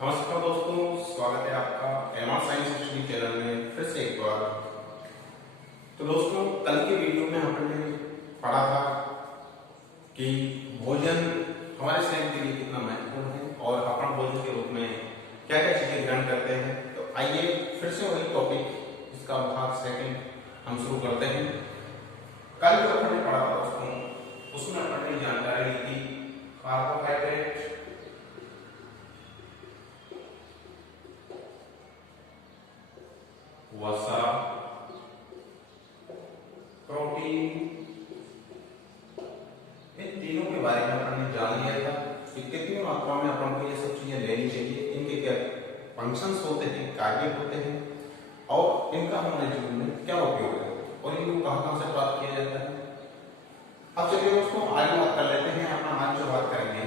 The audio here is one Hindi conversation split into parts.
नमस्कार दोस्तों, स्वागत है आपका एमआर साइंस स्टडी चैनल में फिर से एक बार। तो दोस्तों, कल के वीडियो में हमने पढ़ा था कि भोजन हमारे शरीर के लिए कितना महत्वपूर्ण है और अपन भोजन के रूप में क्या क्या चीजें ग्रहण करते हैं। तो आइए फिर से वही टॉपिक, इसका भाग सेकंड हम शुरू करते हैं। कल जो अपन ने पढ़ा था दोस्तों, उसमें अपन ने जानकारी ली थी कार्बोहाइड्रेट, वसा, प्रोटीन, इन तीनों के बारे में अपन ने जान लिया था कि कितनी मात्रा में अपन को ये सब चीजें लेनी चाहिए, इनके क्या फंक्शंस होते हैं, कार्य होते हैं और इनका हमारे जीवन में क्या उपयोग है और इनको कहां से प्राप्त किया जाता है। अब चलिए दोस्तों, आगे बात कर लेते हैं। अपना आज जो बात करेंगे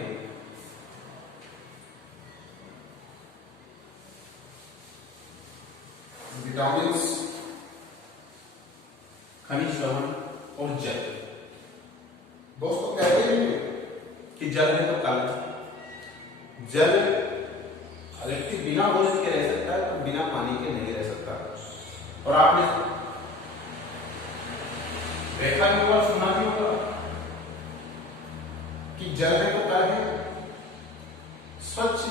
विटामिन्स, खनिज लवण और जल। दोस्तों कहते हैं कि जल है तो कल। जल व्यक्ति बिना भोजन के रह सकता है तो बिना पानी के नहीं रह सकता। और आपने देखा भी होगा, सुना भी होगा कि जल है तो कल है, स्वच्छ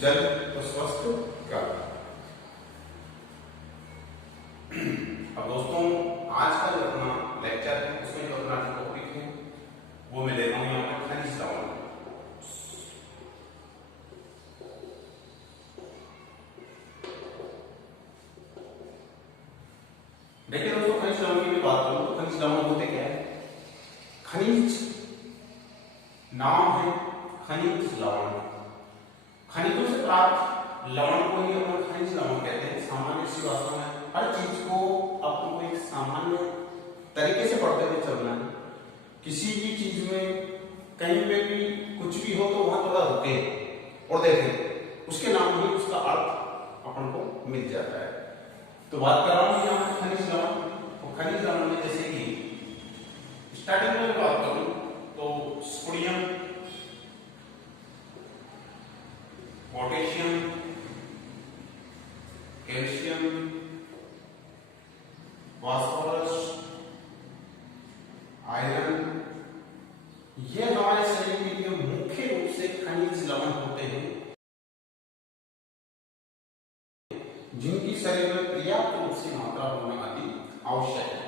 जल तो स्वस्थ कल। अब दोस्तों, आज का जो अपना लेक्चर है उसमें जो अपना टॉपिक है वो मैं देता हूं यहाँ पर खनिज लवण। देखिए दोस्तों, खनिज लवण की बात करूं तो खनिज लवण होते क्या है? खनिज नाम है खनिज लवण। खनिजों से प्राप्त लवण को ही अपन खनिज लवण कहते हैं। सामान्य सी भाषा में हर चीज को अपन को एक सामान्य तरीके से पढ़ते हुए चलना है। किसी भी चीज में कहीं पे भी कुछ भी हो तो वहां थोड़ा रुके और देखें, उसके नाम ही उसका अर्थ अपन को मिल जाता है। तो बात कर रहा हूं यहाँ खनिज लवण। तो खनिज लवण में जैसे कि स्टार्टिंग में बात करूं तो sodium, potassium, calcium, phosphorus, iron, ये हमारे शरीर के लिए मुख्य रूप से खनिज लवण होते हैं जिनकी शरीर में पर्याप्त रूप से मात्रा होना अति आवश्यक है।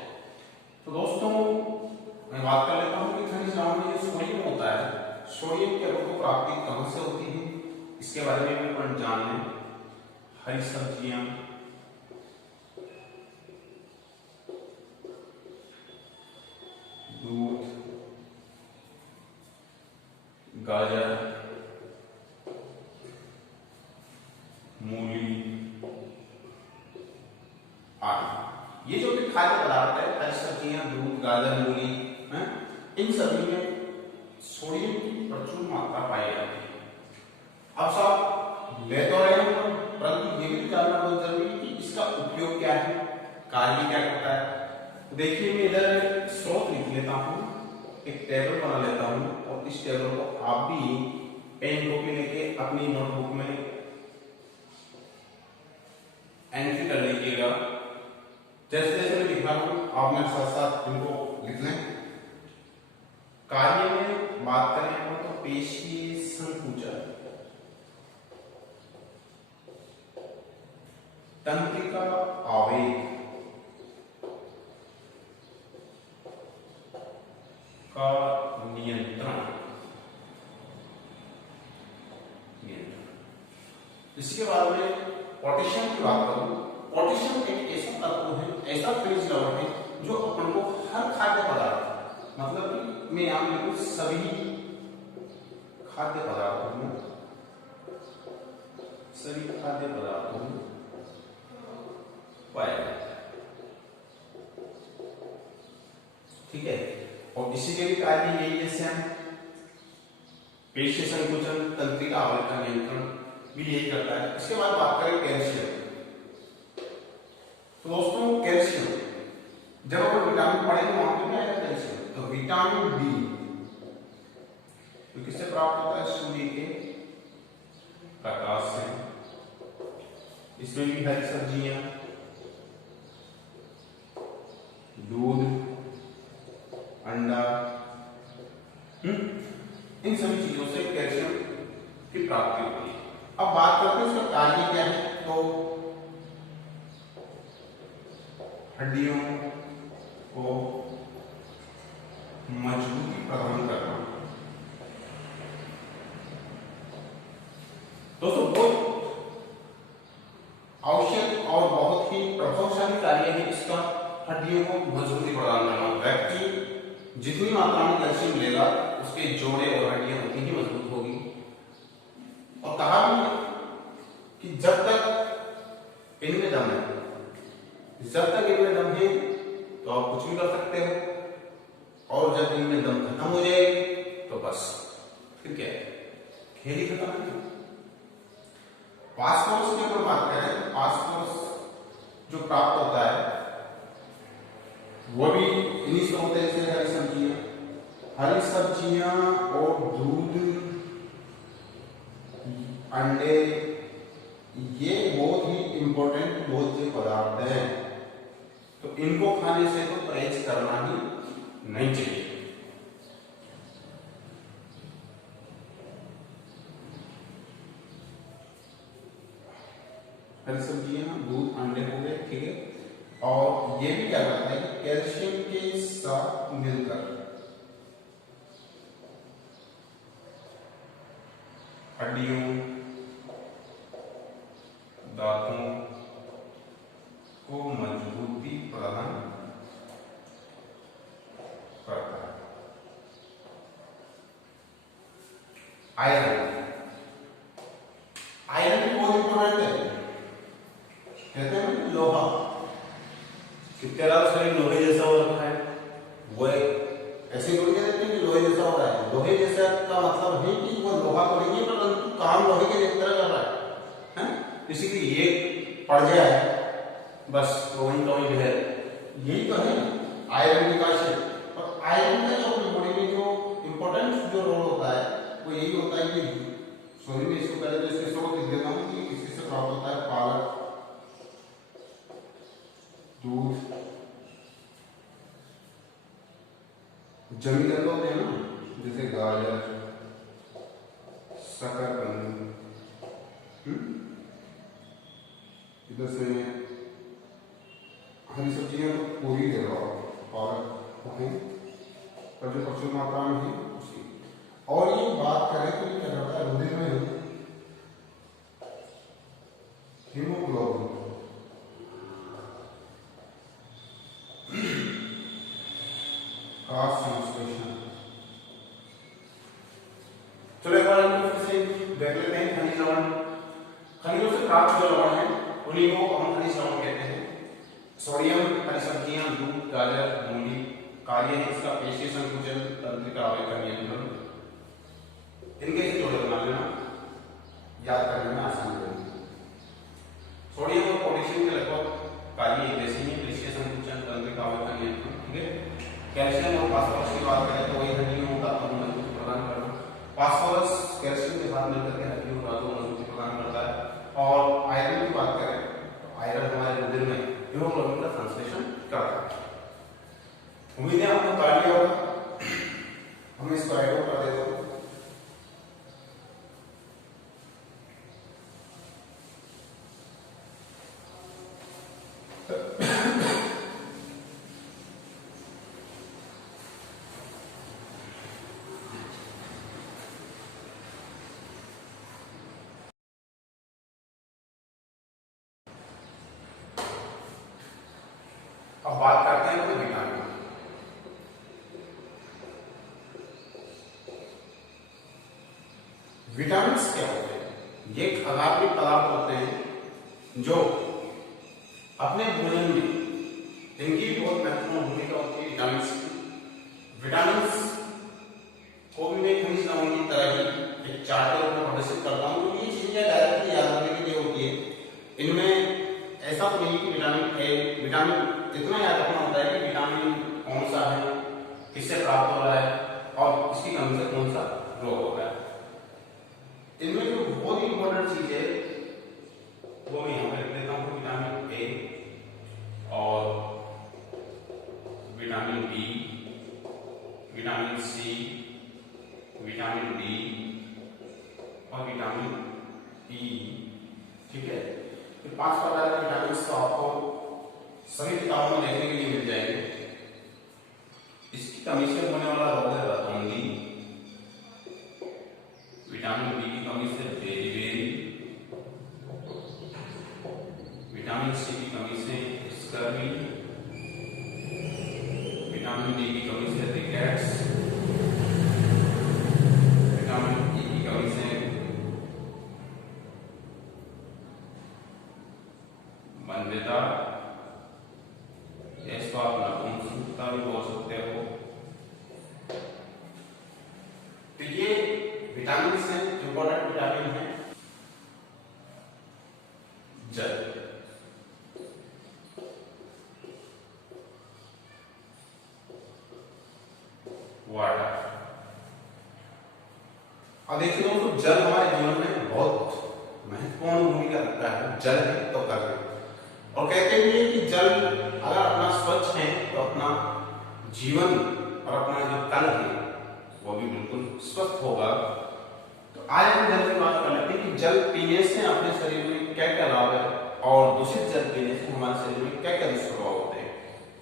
तो दोस्तों, मैं बात कर लेता हूं कि खनिज लवण में जो सोडियम होता है, सोडियम की अणु प्राप्ति कहां से होती है इसके बारे में अपन जान लें। हरी सब्जियां, दूध, गाजर, मूली आदि, ये जो भी खाद्य पदार्थ है, हरी सब्जियां, दूध, गाजर, मूली, इन सभी में सोडियम की प्रचुर मात्रा पाई जाती है। अब साहब ले तो रहे हैं, परंतु ये भी जानना बहुत जरूरी है कि इसका उपयोग क्या है, कार्य क्या करता है। देखिए, मैं इधर स्रोत लिख लेता हूं, एक टेबल बना लेता हूं और इस टेबल को आप भी पेन कॉपी लेके अपनी नोटबुक में एंट्री कर लीजिएगा। जैसे जैसे मैं लिख रहा हूं आप मेरे साथ साथ इनको लिख लें। कार्य में बात करें अपन तो पेशीय संकुचन, तंत्रिका आवेग का नियंत्रण। इसके बाद में पोटेशियम की बात करूं। पोटेशियम एक ऐसा तत्व है, ऐसा खनिज लवण है जो अपन को हर खाद्य पदार्थ, मतलब कि मैं यहां लिखूं सभी खाद्य पदार्थों में, सभी खाद्य पदार्थों में पाया जाता है। ठीक है, और इसी के भी कार्य यही है सेम, पेशीय संकुचन, तंत्रिका आवेग का नियंत्रण भी यही करता है। इसके बाद बात करें कैल्शियम। तो दोस्तों, कैल्शियम जब अपन विटामिन पढ़ेंगे वहां पे क्या है कैल्शियम, तो विटामिन डी तो किससे प्राप्त होता है? सूर्य के प्रकाश से। इसमें भी हरी सब्जियां, दूध, अंडा, इन सभी चीजों से कैल्शियम की प्राप्ति होती है। अब बात करते हैं इसका कार्य क्या है। तो हड्डियों को मजबूती प्रदान करना। दोस्तों बहुत आवश्यक और बहुत ही प्रभावशाली कार्य है इसका, हड्डियों को मजबूती प्रदान करना। व्यक्ति जितनी मात्रा में कैल्शियम लेगा उसके जोड़े और हड्डियां उतनी ही मजबूत होगी। और कहा भी है कि जब तक इनमें दम है, जब तक इनमें दम है तो आप कुछ भी कर सकते हो, और जब इनमें दम खत्म हो जाए तो बस फिर क्या है, खेल ही खत्म है। फास्फोरस की अगर बात करें, फास्फोरस जो प्राप्त होता है वो भी इन्हीं से होते हैं, जैसे हरी सब्जियां और दूध, अंडे, ये बहुत ही इंपॉर्टेंट भोज्य पदार्थ हैं। तो इनको खाने से तो परहेज करना ही नहीं चाहिए। हरी सब्जियां, दूध, अंडे हो गए, ठीक है। और ये भी क्या करता है कि कैल्शियम के साथ मिलकर हड्डियों, दांतों को मजबूती प्रदान करता है। आयरन, आयरन भी बहुत इंपॉर्टेंट है। कहते हैं लोहा, कितना शरीर लोहे जैसा हो रखा है, वो ऐसे बोल के देते हैं कि लोहे जैसा हो रहा है। लोहे जैसा का मतलब है कि वो लोहा तो नहीं है, परंतु काम लोहे के तरह कर रहा है। इसीलिए ये पड़ जाए बस तो वहीं का वहीं जो है, यही तो है आयरन की खासियत। और आयरन का जो अपनी बॉडी में जो इंपॉर्टेंट जो रोल होता है वो यही होता है कि सॉरी मैं इसको पहले तो इसके स्रोत लिख देता हूँ कि किसी से प्राप्त होता है। पालक, दूध, जमीन होते हैं ना, जैसे गाजर, शकरकंद, इधर से हरी सब्जियां तो पूरी ले लो, पालक है पर जो प्रचुर मात्रा में है उसकी। और ये बात करें तो क्या करता है, रुधिर में हीमोग्लोबिन का संश्लेषण। चलो एक बार हम फिर से देख लेते हैं खनिज लवण। खनिजों से प्राप्त जो लवण है उन्हीं को हम खनिज लवण कहते हैं। सोडियम हरी सब्जियां, दूध, गाजर, मूली। कार्य है इसका पेशीय संकुचन, तंत्रिका आवेग का नियंत्रण। इनके से जोड़े बना लेना, याद करने में आसान रहेगा। सोडियम और पोटेशियम के लगभग कार्य एक जैसे ही, पेशीय संकुचन, तंत्रिका आवेग का नियंत्रण, ठीक है। कैल्शियम और फास्फोरस की बात करें तो वही हड्डियों का मजबूती प्रदान करना। फास्फोरस कैल्शियम के साथ मिलकर के हड्डियों का मजबूती प्रदान करता है। और आयरन की बात करें तो आयरन हमारे रुधिर में हीमोग्लोबिन का संश्लेषण करता है। उम्मीद है आपको कार्य होगा, हम इसको ऐड कर देते हैं। अब बात करते हैं कोई विटामिन। विटामिन क्या होते हैं? ये खनिज पदार्थ होते हैं जो अपने भोजन में, इनकी बहुत महत्वपूर्ण भूमिका होती है विटामिन की। विटामिन को भी मैं खनिज लवण की तरह ही एक चार्ट के रूप में प्रदर्शित करता हूँ, क्योंकि ये चीजें डायरेक्टली याद रखने के लिए होती है। इनमें ऐसा तो नहीं कि विटामिन ए, विटामिन इतना याद रखना होता है कि विटामिन कौन सा है, किससे प्राप्त हो रहा है और इसकी कमी से कौन सा रोग हो रहा है। इनमें जो बहुत ही इंपॉर्टेंट चीज है वो मैं यहाँ पे vitamin B, vitamin C, vitamin D और विटामिन ई। ठीक है, तो 5 प्रकार के विटामिन तो आपको सभी किताबों में देखने के लिए मिल जाएंगे। इसकी कमी से होने वाला रोग है रतौंधी, विटामिन बी की कमी से बेरी, विटामिन सी की कमी से स्कर्वी, विटामिन डी की कमी से रिकेट्स, विटामिन ई की कमी से मंदता, इसको आप नपुंसकता भी बोल सकते हो। तो ये विटामिन हैं, इंपॉर्टेंट विटामिन है। जल, वाटर। अब देखिए दोस्तों, जल हमारे जीवन में बहुत महत्वपूर्ण भूमिका रखता है। जल है तो कर, और कहते हैं कि जल अगर अपना स्वच्छ है तो अपना जीवन और अपना जो कल है वो भी बिल्कुल स्वस्थ होगा। तो आज हम जल की बात कर लेते हैं कि जल पीने से अपने शरीर में क्या क्या लाभ है और दूषित जल पीने से हमारे शरीर में क्या क्या दुष्प्रभाव होते हैं।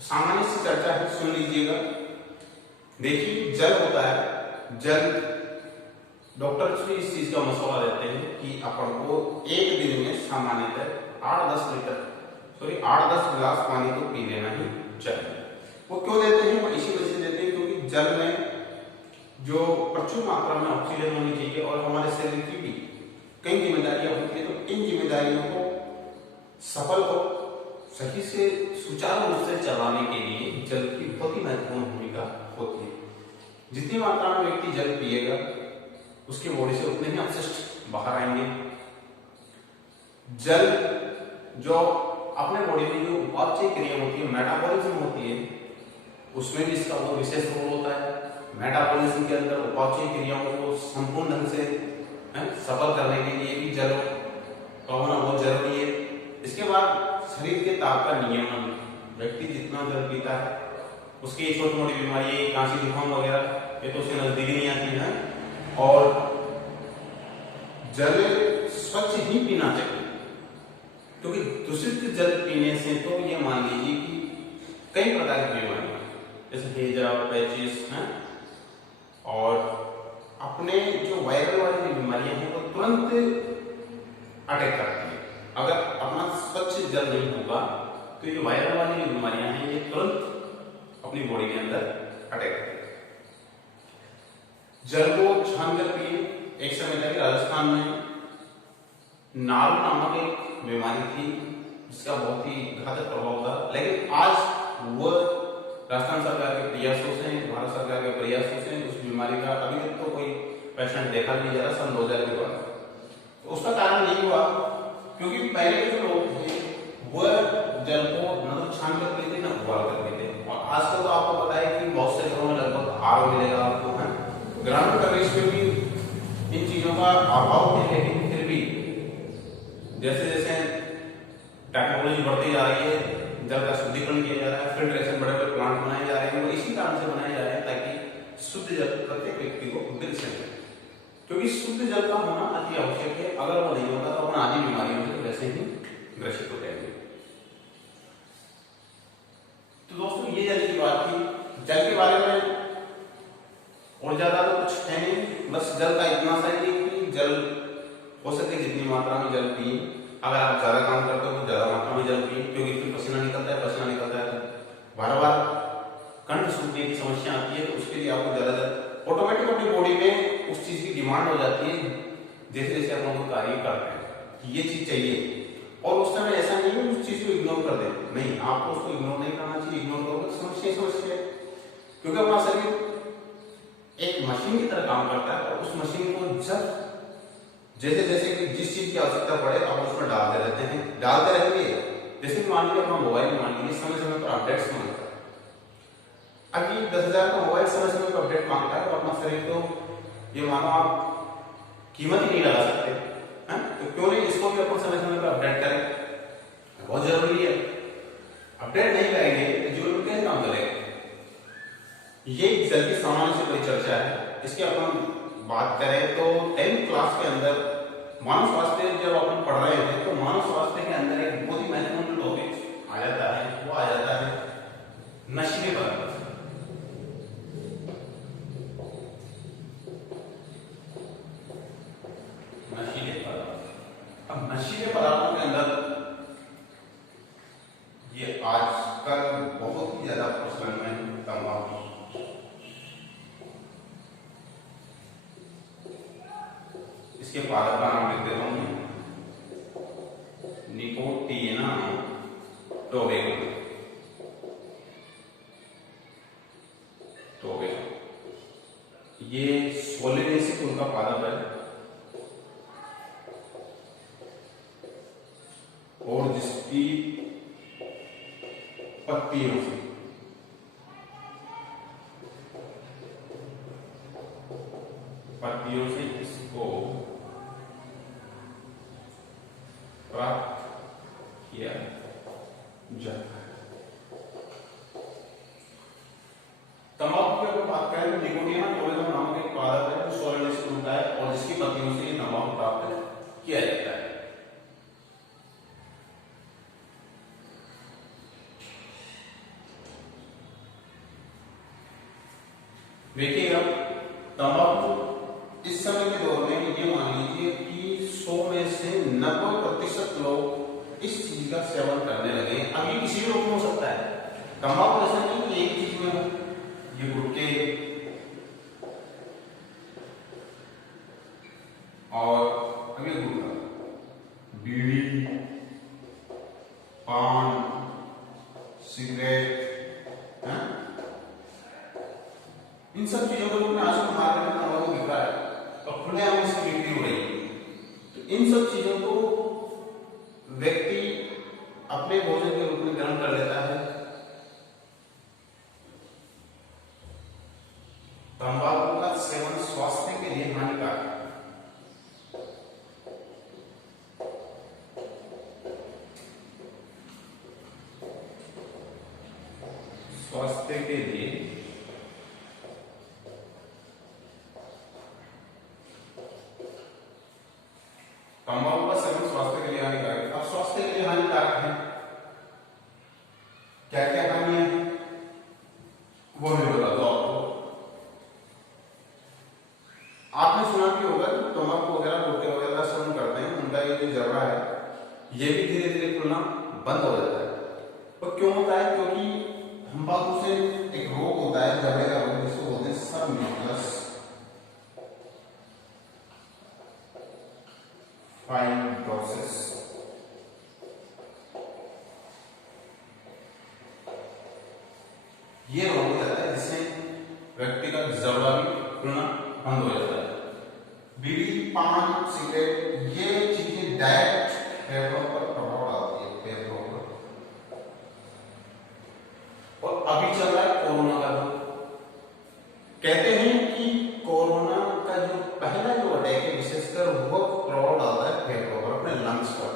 सामान्य सी चर्चा है, सुन लीजिएगा। देखिए, जल होता है, जल डॉक्टर भी इस चीज का मशवरा देते हैं कि अपन को एक दिन में सामान्यतः 8-10 गिलास पानी तो पी लेना ही चाहिए। वो क्यों देते हैं? वो इसी वजह से देते हैं क्योंकि जल में जो प्रचुर मात्रा में ऑक्सीजन होनी चाहिए और हमारे शरीर की भी कई जिम्मेदारियां होती है। तो इन जिम्मेदारियों को सफल और सही से सुचारू रूप से चलाने के लिए जल की बहुत ही महत्वपूर्ण भूमिका होती है। जितनी मात्रा में व्यक्ति जल पिएगा उसकी बॉडी से उतने ही अपशिष्ट बाहर आएंगे। जल जो अपने बॉडी में जो उपापचय क्रिया होती है, मेटाबॉलिज्म होती है, उसमें भी इसका बहुत विशेष रोल होता है। मेटाबॉलिज्म के अंदर उपापचय क्रियाओं को संपूर्ण ढंग से सफल करने के लिए भी जल का होना बहुत जरूरी है। इसके बाद शरीर के ताप का नियमन, व्यक्ति जितना जल पीता है उसकी छोटी मोटी बीमारी, कांसी जुकाम वगैरह, ये तो उसके नजदीक नहीं आती है। और जल स्वच्छ ही पीना चाहिए, क्योंकि दूषित जल पीने से तो ये मान लीजिए कि कई प्रकार की बीमारियां जैसे हेजा, पैचिस हैं, और अपने जो वायरल वाली जो बीमारियां हैं वो तुरंत अटैक करती है। अगर अपना स्वच्छ जल नहीं होगा तो ये वायरल वाली जो बीमारियां हैं ये तुरंत अपनी बॉडी के अंदर अटैक करती है। जल को छान कर पिए। एक समय तक राजस्थान में नारू नामक एक बीमारी थी जिसका बहुत ही घातक प्रभाव था, लेकिन आज वो राजस्थान सरकार के प्रयासों से, भारत सरकार के प्रयासों से उस बीमारी का अभी तक तो कोई पेशेंट देखा नहीं जा रहा सन 2000 के बाद। तो उसका कारण यही हुआ क्योंकि पहले के जो लोग थे वह जल को न तो छान कर पीते न उबाल कर पीते। और आजकल तो आपको पता है कि बहुत से घरों में लगभग आरओ मिलेगा आपको, है। ग्रामीण प्रदेश में भी इन चीजों का अभाव है, लेकिन फिर भी जैसे जैसे टेक्नोलॉजी बढ़ती जा रही है, जल का शुद्धिकरण किया जा रहा है, फिल्ट्रेशन बड़े बड़े प्लांट बनाए जा रहे हैं, वो इसी कारण से बनाए जा रहे हैं ताकि शुद्ध जल प्रत्येक व्यक्ति को मिल सके। क्योंकि शुद्ध जल का होना अति आवश्यक है। अगर वो नहीं होगा तो अपन आदि बीमारियों से वैसे ही ग्रसित हो जाएंगे। तो दोस्तों, ये जल की बात थी। जल के बारे में और ज्यादा तो कुछ है नहीं, बस जल का इतना सा ही कि जल हो सके जितनी मात्रा में जल पिए। अगर आप ज्यादा काम करते हो तो ज्यादा मात्रा में जल पिए, क्योंकि फिर पसीना निकलता है तो बार बार कंठ सूखने की समस्या आती है। तो उसके लिए आपको ज्यादा ऑटोमेटिक अपनी बॉडी में उस चीज की डिमांड हो जाती है जैसे जैसे आप लोग कार्य करते हैं कि ये चीज चाहिए। और उस समय ऐसा नहीं है उस चीज को इग्नोर कर दे, नहीं, आपको उसको इग्नोर नहीं करना चाहिए। इग्नोर करोगे समस्या, क्योंकि अपना शरीर एक मशीन की तरह काम करता है। और उस मशीन को जब जैसे जैसे कि जिस चीज की आवश्यकता पड़े आप उसमें डालते रहेंगे। जैसे कि मान लीजिए अपना मोबाइल मान लीजिए समय समय पर अपडेट्स मांगता है। अभी 10,000 का मोबाइल समय समय पर अपडेट मांगता है, तो अपना शरीर तो ये मानो आप कीमत ही नहीं लगा सकते, हैं? तो क्यों नहीं इसको भी अपन समय समय पर अपडेट करें, बहुत जरूरी है। अपडेट नहीं करेंगे तो जीवन में कैसे काम चलेगा। ये जल की सामान्य से परिचर्चा है। इसकी अपन बात करें तो 10th क्लास के अंदर मानव स्वास्थ्य जब अपन पढ़ रहे थे तो मानव स्वास्थ्य के अंदर एक बहुत ही महत्वपूर्ण टॉपिक आ जाता है, वो आ जाता है नशीले पदार्थ। नशीले पदार्थ, अब नशीले पदार्थों के अंदर ये आजकल बहुत ही ज्यादा प्रचलन में है तंबाकू। इसके पादप का नाम लिख देता हूं मैं, निकोटिना टोबैको। ये सोलेनेसिस उनका पादप है और जिसकी पत्तियों से इसको प्राप्त किया जाता है। तंबाकू की अगर बात करें तो निकोटिना टोबैको नामक एक पादप है जो सोलेनेसिस होता है और जिसकी पत्तियों से तंबाकू प्राप्त किया जाता है। देखिए अब तंबाकू इस समय के दौर में ये मान लीजिए कि 100 में से 90% लोग इस चीज का सेवन करने लगे। अब ये किसी भी रूप में हो सकता है, तंबाकू ऐसा नहीं कि एक चीज में हो, ये गुटखे और अभी गुटखा, बीड़ी, पान, सिगरेट, इन सब चीजों को में आजकल मार्केट में तंबाकू बिक रहा है और खुलेआम इसकी बिक्री हो रही है। तो इन सब चीजों को व्यक्ति अपने भोजन के रूप में ग्रहण कर लेता है। तंबाकू का सेवन स्वास्थ्य के लिए हानिकारक है। स्वास्थ्य के लिए तंबाकू का सेवन स्वास्थ्य के लिए हानिकारक है। अब स्वास्थ्य के लिए हानिकारक है, क्या क्या हानियां हैं वो भी बता दो आपको। आपने सुना भी होगा कि तंबाकू वगैरह गुटखे वगैरह सेवन करते हैं, उनका ये जो जर्रा है ये भी धीरे धीरे खुलना बंद हो जाता है। और क्यों होता है? क्योंकि तंबाकू से एक रोग होता है, जर्रे का रोग, जिसको बोलते हैं सबम्यूकस फाइब्रोसिस। ये रोग हो जाता है जिससे व्यक्ति का जर्रा भी खुलना बंद हो जाता है। बीड़ी, पान, सिगरेट ये चीजें डायरेक्ट फेफड़ों पर प्रभाव डालती है, फेफड़ों पर। और अभी चल रहा है कोरोना का दौर। कहते हैं कि कोरोना का जो पहला जो अटैक है विशेषकर वो प्रभाव डालता है फेफड़ों पर, अपने लंग्स पर।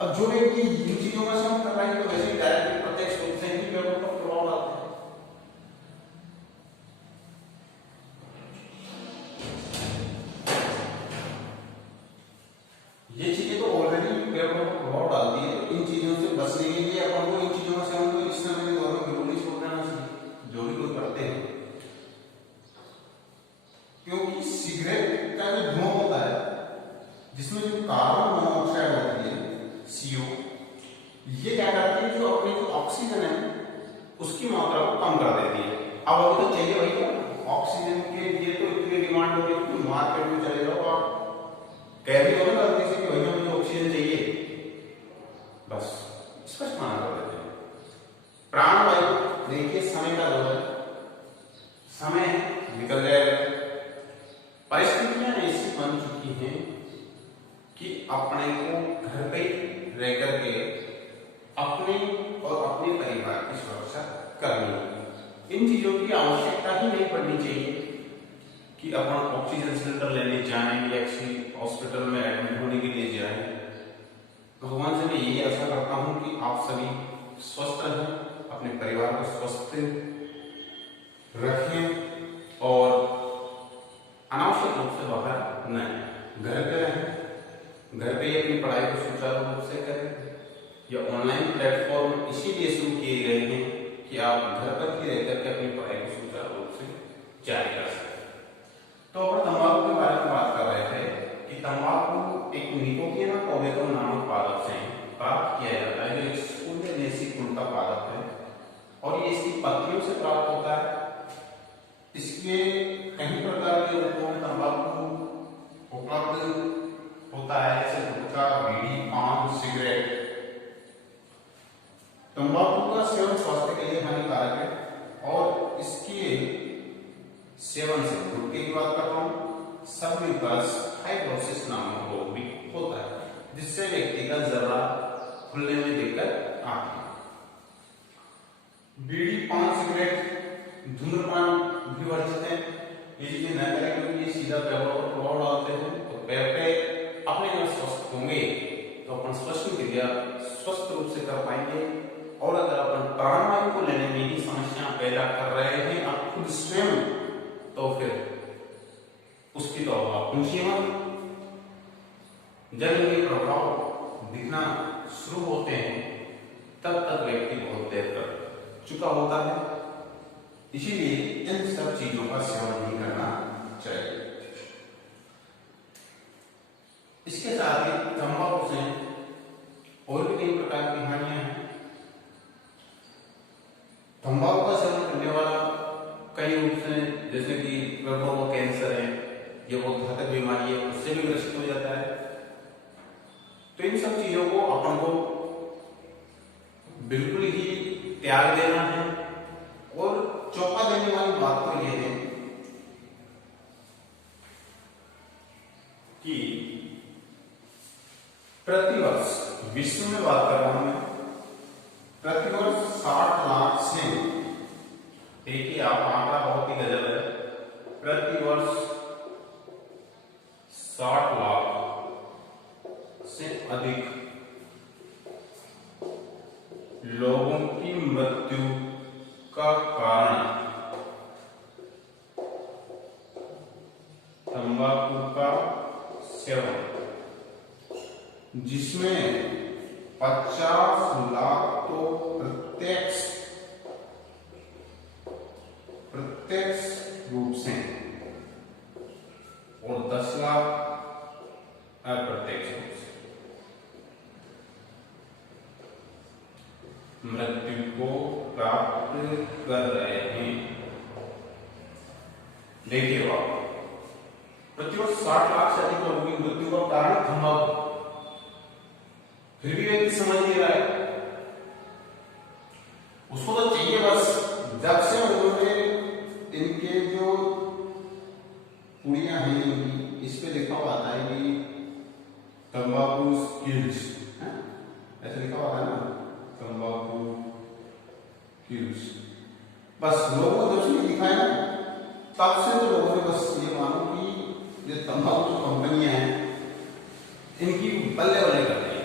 अब जो व्यक्ति इन चीजों का सेवन कर रहा है तो वैसे डायरेक्ट प्रत्यक्ष रूप से ही फेफड़ों पर प्रभाव डालता है। ये चीजें तो ऑलरेडी फेफड़ों पर प्रभाव डालती है। इन चीजों से बचने के लिए अपन को इन चीजों का सेवन तो इस समय के दौर में बिल्कुल ही छोड़ देना चाहिए, जो भी कोई करते हैं। क्योंकि सिगरेट का जो धुआं होता है जिसमें जो कार्बन मोनोऑक्साइड होती है CO, ये क्या करती है, जो अपनी जो ऑक्सीजन है उसकी मात्रा को कम कर देती है। अब अभी तो चाहिए भाई क्या ऑक्सीजन के लिए तो इतनी डिमांड हो रही है कि मार्केट में चले जाओ, आप कह भी दो ना गलती से कि भैया मुझे ऑक्सीजन चाहिए, बस स्पष्ट मना कर देते हैं। प्राणवायु देखिए समय का दौर है, समय निकल जाएगा। परिस्थितियां ऐसी बन चुकी हैं कि अपने को घर पे रह करके अपने और अपने परिवार की सुरक्षा करनी होगी। इन चीजों की आवश्यकता ही नहीं पड़नी चाहिए कि अपन ऑक्सीजन सिलेंडर लेने जाएं या किसी हॉस्पिटल में एडमिट होने के लिए जाएं। भगवान से मैं यही आशा करता हूं कि आप सभी स्वस्थ रहें, अपने परिवार को स्वस्थ रखें ही रह करके अपनी पढ़ाई को सुचारू रूप से जारी कर सके। तो अपन तंबाकू के बारे में बात कर रहे थे कि तंबाकू एक निकोटीन टोबैको नामक पादप से प्राप्त किया जाता है, जो एक फूलेनेसी कुल का पादप है और ये इसकी पत्तियों से प्राप्त होता है। इसके कई प्रकार के रूपों में तंबाकू उपलब्ध होता है, जैसे गुटखा, बीड़ी, पान, सिगरेट। तंबाकू का सेवन स्वास्थ्य के लिए हानिकारक है और इसके सेवन से गुटखे की बात करता हूँ, सबम्यूकस फाइब्रोसिस नामक रोग भी होता है, जिससे व्यक्ति का जरा खुलने में दिक्कत आती है। बीड़ी, पान, सिगरेट, धूम्रपान भी वर्जित है। ये चीजें न करें क्योंकि ये सीधा पैरों पर प्रभाव डालते हैं। तो पैर पे अपने अगर स्वस्थ होंगे तो अपन श्वसन क्रिया स्वस्थ रूप से कर पाएंगे। और अगर अपन प्राणवायु को लेने में ही समस्या पैदा कर रहे हैं आप खुद स्वयं, तो फिर उसकी तो आप पूछिए मत। जब ये प्रभाव दिखना शुरू होते हैं तब तक व्यक्ति बहुत देर कर चुका होता है। इसीलिए इन सब चीजों का सेवन नहीं करना चाहिए। इसके साथ ही तंबाकू से और भी कई प्रकार की हानियां हैं। तंबाकू का सेवन करने वाला कई रूप से, जैसे कि फेफड़ों को कैंसर है, ये बहुत घातक बीमारी है, उससे भी ग्रसित हो जाता है। तो इन सब चीजों को अपन को बिल्कुल ही त्याग देना है। और चौंका देने वाली बात तो यह है कि प्रतिवर्ष, विश्व में बात कर रहा हूं मैं, प्रतिवर्ष 60 लाख से, देखिए आप आंकड़ा बहुत ही गजब है, प्रतिवर्ष 60 लाख से अधिक लोगों की मृत्यु का कारण तंबाकू का सेवन, जिसमें 50 लाख तो प्रत्यक्ष रूप से और 10 लाख अप्रत्यक्ष रूप से मृत्यु को प्राप्त कर रहे हैं। देखिए बात, प्रतिवर्ष 60 लाख से अधिक लोगों की मृत्यु का कारण तंबाकू, फिर भी व्यक्ति समझ नहीं रहा है। उसको तो चाहिए बस, जब से उन्होंने इनके जो पुड़ियां हैं इनकी, इस पे लिखा हुआ आता है कि तंबाकू किल्स, ऐसे लिखा हुआ है ना, तंबाकू किल्स। बस लोगों को जब से लिखा है ना, तब से तो लोगों ने बस ये मानो कि ये तंबाकू जो कंपनियां हैं इनकी बल्ले बल्ले कर रही है।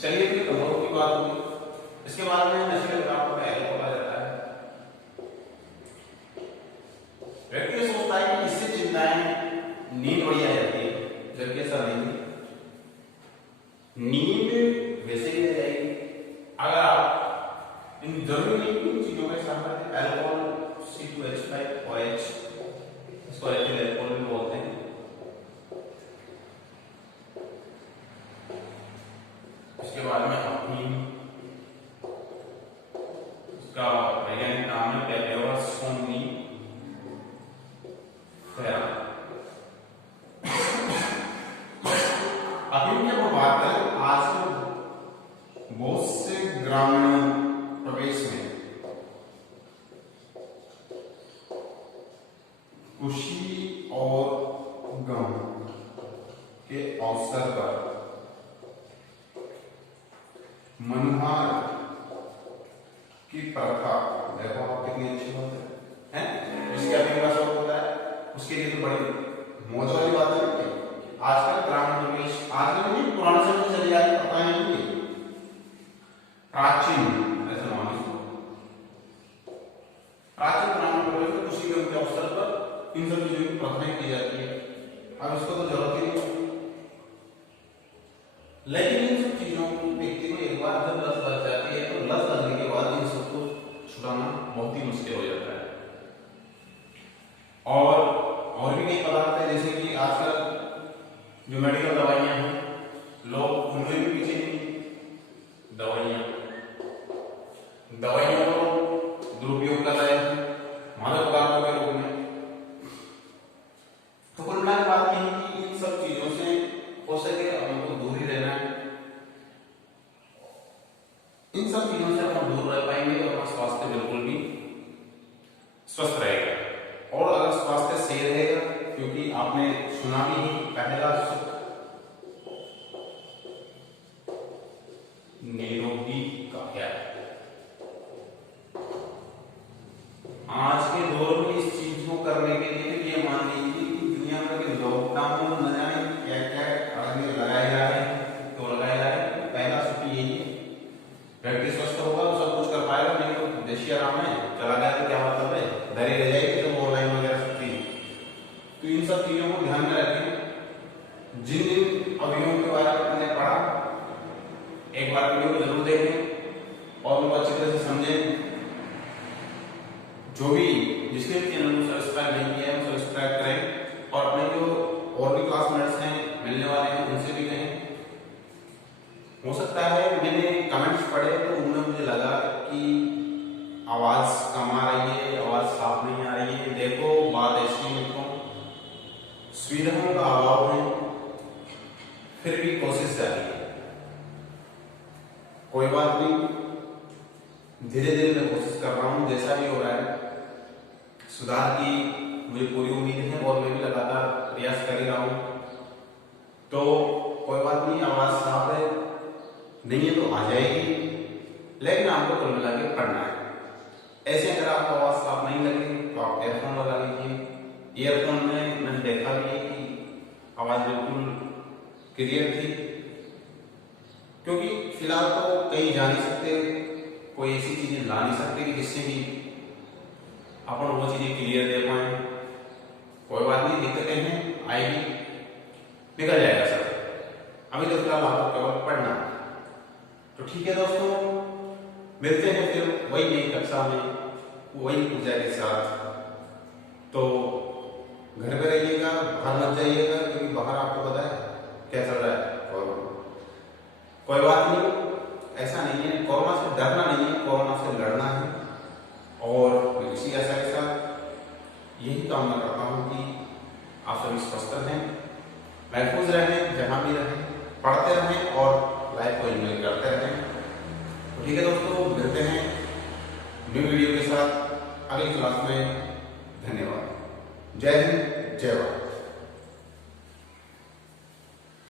चलिए फिर तंबाकू की बात हुई, इसके बाद में नशीले पदार्थों का एल्कोहल आ जाता है। व्यक्ति सोचता है कि इससे चिंताएं, नींद बढ़िया जाती है, जबकि ऐसा नहीं। नींद वैसे ही रह जाएगी अगर आप इन जरूरी नहीं इन चीजों के साथ अल्कोहल, C2H5OH, इसको एथिल अल्कोहल भी बोलते हैं, इसके बाद में अफीम, इसका वैज्ञानिक नाम है पेपेरोस सोमनीफेरा। अफीम की हम बात करें, आज बहुत से ग्रामीण प्रदेश में खुशी और गम के अवसर पर मनोहार की प्रथा, देखो आप कितनी अच्छी बात है, जिसके अभी का शौक होता है उसके लिए तो बड़ी मौज वाली बात है। आजकल ग्रामीण प्रदेश, आजकल नहीं पुराने समय से चली आ रही, पता नहीं प्राचीन, ऐसा मानो प्राचीन ग्रामीण प्रदेश में खुशी के अवसर पर इन सब चीजों की प्रथाएं की जाती है। अब इसको तो जरूरत ही नहीं, लेकिन इन सब चीजों को व्यक्ति इन सब चीजों से हम दूर रह पाएंगे और हमारा स्वास्थ्य बिल्कुल भी स्वस्थ रहेगा। और अगर स्वास्थ्य सही रहेगा, क्योंकि आपने सुना भी है पहला सुख निरोगी काया। आज के दौर में इस चीज को करने के लिए ये मान लीजिए कि दुनिया भर के लॉकडाउन में न जाने क्या क्या आदमी लगाए जा रहे हैं, तो लगाए जा रहे हैं। पहला सुख यही है, व्यक्ति स्वस्थ होगा तो सब कुछ कर पाएगा, नहीं तो देशी आराम है चला गया तो क्या मतलब है, धरी रह जाएगी तो ऑनलाइन वगैरह सब चीज। तो इन सब चीजों को ध्यान में रखें। जिन जिन अवयवों के बारे में हमने पढ़ा, एक बार वीडियो को जरूर देखें और उनको अच्छी तरह से समझें। जो भी जिसके भी चैनल को सब्सक्राइब नहीं किया है वो सब्सक्राइब करें और अपने जो और भी क्लासमेट्स हैं मिलने वाले हैं उनसे भी कहें। हो सकता है मैंने कमेंट्स पढ़े तो उनमें मुझे लगा कि आवाज कम आ रही है, आवाज साफ नहीं आ रही है। देखो बात ऐसी है, सुविधाओं का अभाव है, फिर भी कोशिश जारी है। कोई बात नहीं, धीरे धीरे मैं कोशिश कर रहा हूँ, जैसा भी हो रहा है सुधार की मुझे पूरी उम्मीद है और मैं भी लगातार प्रयास कर ही रहा हूँ। तो कोई बात नहीं, आवाज साफ है नहीं है तो आ जाएगी, लेकिन आपको कुल मिला के पढ़ना है। ऐसे अगर आपको आवाज साफ नहीं लगे तो आप एयरफोन लगा लीजिए। ईयरफोन में मैंने देखा भी है कि आवाज बिल्कुल क्लियर थी, क्योंकि फिलहाल तो कहीं जा नहीं सकते, कोई ऐसी चीजें ला नहीं सकते कि जिससे भी अपन वो चीजें क्लियर दे पाए। कोई बात नहीं, दिक्कतें हैं आएगी, निकल जाएगा सब। अभी तो फिलहाल आपको केवल पढ़ना है। तो ठीक है दोस्तों, मिलते हैं फिर वही नई कक्षा में वही पूजा के साथ। तो घर में रहिएगा, बाहर मत जाइएगा, क्योंकि बाहर आपको पता है क्या चल रहा है। कोई बात नहीं, ऐसा नहीं है, कोरोना से डरना नहीं है, कोरोना से लड़ना है। और इसी आशा के साथ यही कामना करता हूँ कि आप सभी स्वस्थ रहें, महफूज रहें, जहाँ भी रहें, पढ़ते रहें और लाइफ को एंजॉय करते रहें। तो ठीक है दोस्तों, मिलते हैं न्यू वीडियो के साथ अगली क्लास में। धन्यवाद। जय हिंद, जय भारत।